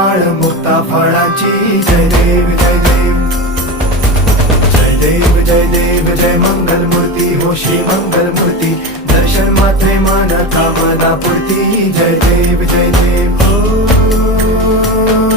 माळ मुक्ता फळाची जय देव जय देव जय देव जय देव जय मंगल मूर्ती हो श्री मंगल मूर्ती दर्शन मात्रे मन कामना पूर्ती जय देव जय देव हो